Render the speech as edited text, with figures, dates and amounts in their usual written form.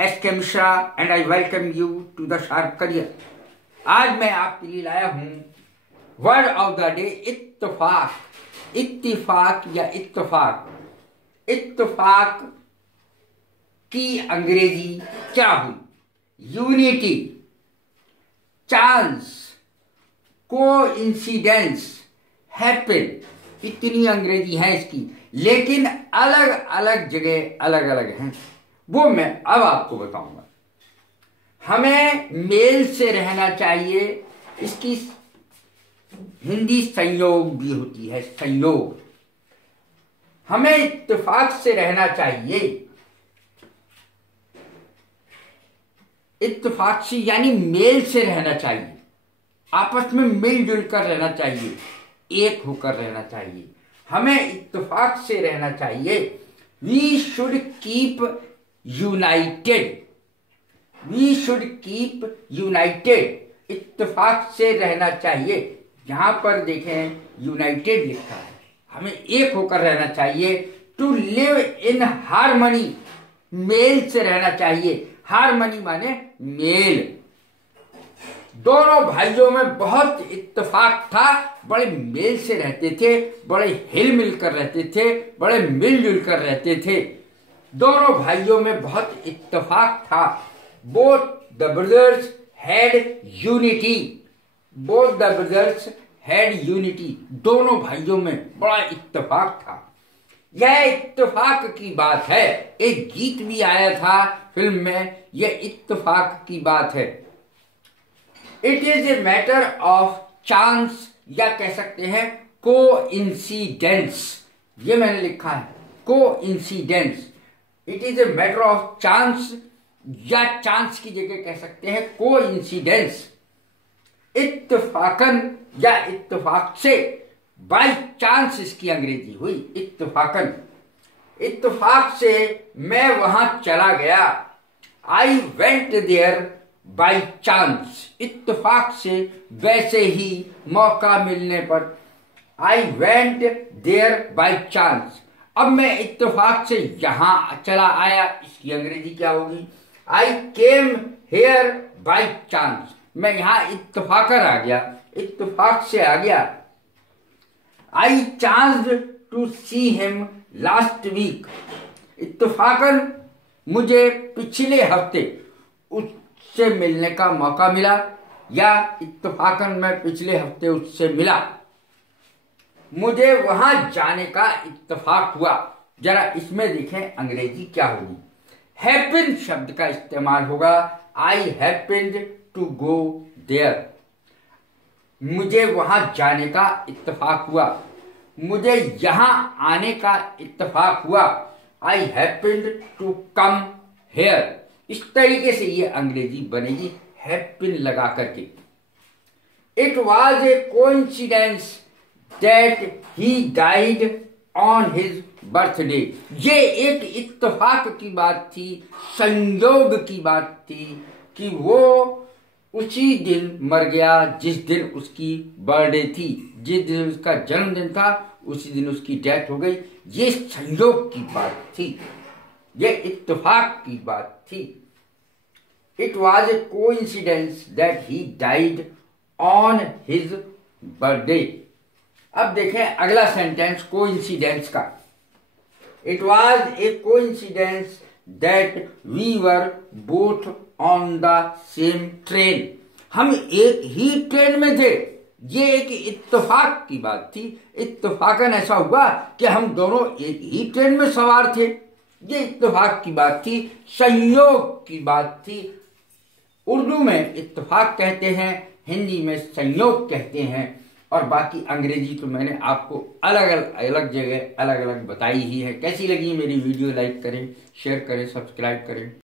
SK. Mishra and I welcome you to the Sharp Career. आज मैं आपके लिए लाया हूं वर्ड ऑफ द डे इत्तेफाक। इत्तिफाक या इत्तेफाक। इत्तेफाक की अंग्रेजी क्या हुई? यूनिटी, चांस, कोइंसिडेंस, हैपन, इतनी अंग्रेजी है इसकी, लेकिन अलग अलग जगह अलग अलग हैं, वो मैं अब आपको बताऊंगा। हमें मेल से रहना चाहिए, इसकी हिंदी संयोग भी होती है, संयोग। हमें इत्तेफाक से रहना चाहिए, इत्तेफाक से यानी मेल से रहना चाहिए, आपस में मिलजुल कर रहना चाहिए, एक होकर रहना चाहिए। हमें इत्तेफाक से रहना चाहिए। We should keep united, we should keep united. इत्तेफाक से रहना चाहिए। यहां पर देखें यूनाइटेड लिखा है, हमें एक होकर रहना चाहिए। टू लिव इन हार्मनी, मेल से रहना चाहिए। हार्मनी माने मेल। दोनों भाइयों में बहुत इत्तेफाक था, बड़े मेल से रहते थे, बड़े हिल मिल कर रहते थे, बड़े मिलजुल कर रहते थे। दोनों भाइयों में बहुत इत्तेफाक था। Both the brothers had unity, both the brothers had unity. दोनों भाइयों में बड़ा इत्तेफाक था। यह इत्तेफाक की बात है। एक गीत भी आया था फिल्म में, यह इत्तेफाक की बात है। It is a matter of chance, या कह सकते हैं कोइंसिडेंस। ये मैंने लिखा है, coincidence. It is a matter of chance, या चांस की जगह कह सकते हैं कोइंसिडेंस। इत्तेफाकन या इत्तेफाक से, बाई चांस इसकी अंग्रेजी हुई इत्तेफाकन। इत्तेफाक से मैं वहां चला गया। I went there by chance. इत्तेफाक से, वैसे ही, मौका मिलने पर। I went there by chance. अब मैं इत्तेफाक से यहां चला आया, इसकी अंग्रेजी क्या होगी? I came here by chance. मैं यहां इत्तेफाकन आ गया, इत्तेफाक से आ गया। I chanced to see him last week. इत्तेफाकन मुझे पिछले हफ्ते उससे मिलने का मौका मिला, या इत्तेफाकन मैं पिछले हफ्ते उससे मिला। मुझे वहां जाने का इत्तेफाक हुआ। जरा इसमें देखें अंग्रेजी क्या होगी। हैपन शब्द का इस्तेमाल होगा। आई हैपेंड टू गो देयर। मुझे वहां जाने का इत्तेफाक हुआ। मुझे यहां आने का इत्तेफाक हुआ। आई हैपेंड टू कम हेयर। इस तरीके से ये अंग्रेजी बनेगी, हैपन लगा करके। It was a coincidence that he died on his birthday. ये एक इत्तेफाक की बात थी, संयोग की बात थी कि वो उसी दिन मर गया जिस दिन उसकी बर्थडे थी। जिस दिन उसका जन्मदिन था उसी दिन उसकी डेथ हो गई। ये संयोग की बात थी, ये इत्तेफाक की बात थी। It was a coincidence that he died on his birthday. अब देखें अगला सेंटेंस कोइंसिडेंस का। It was a coincidence that we were both on the same train. हम एक ही ट्रेन में थे। ये एक इत्तेफाक की बात थी। इत्तेफाकन ऐसा हुआ कि हम दोनों एक ही ट्रेन में सवार थे। ये इत्तेफाक की बात थी, संयोग की बात थी। उर्दू में इत्तेफाक कहते हैं, हिंदी में संयोग कहते हैं, और बाकी अंग्रेजी तो मैंने आपको अलग अलग जगह अलग अलग बताई ही है। कैसी लगी मेरी वीडियो? लाइक करें, शेयर करें, सब्सक्राइब करें।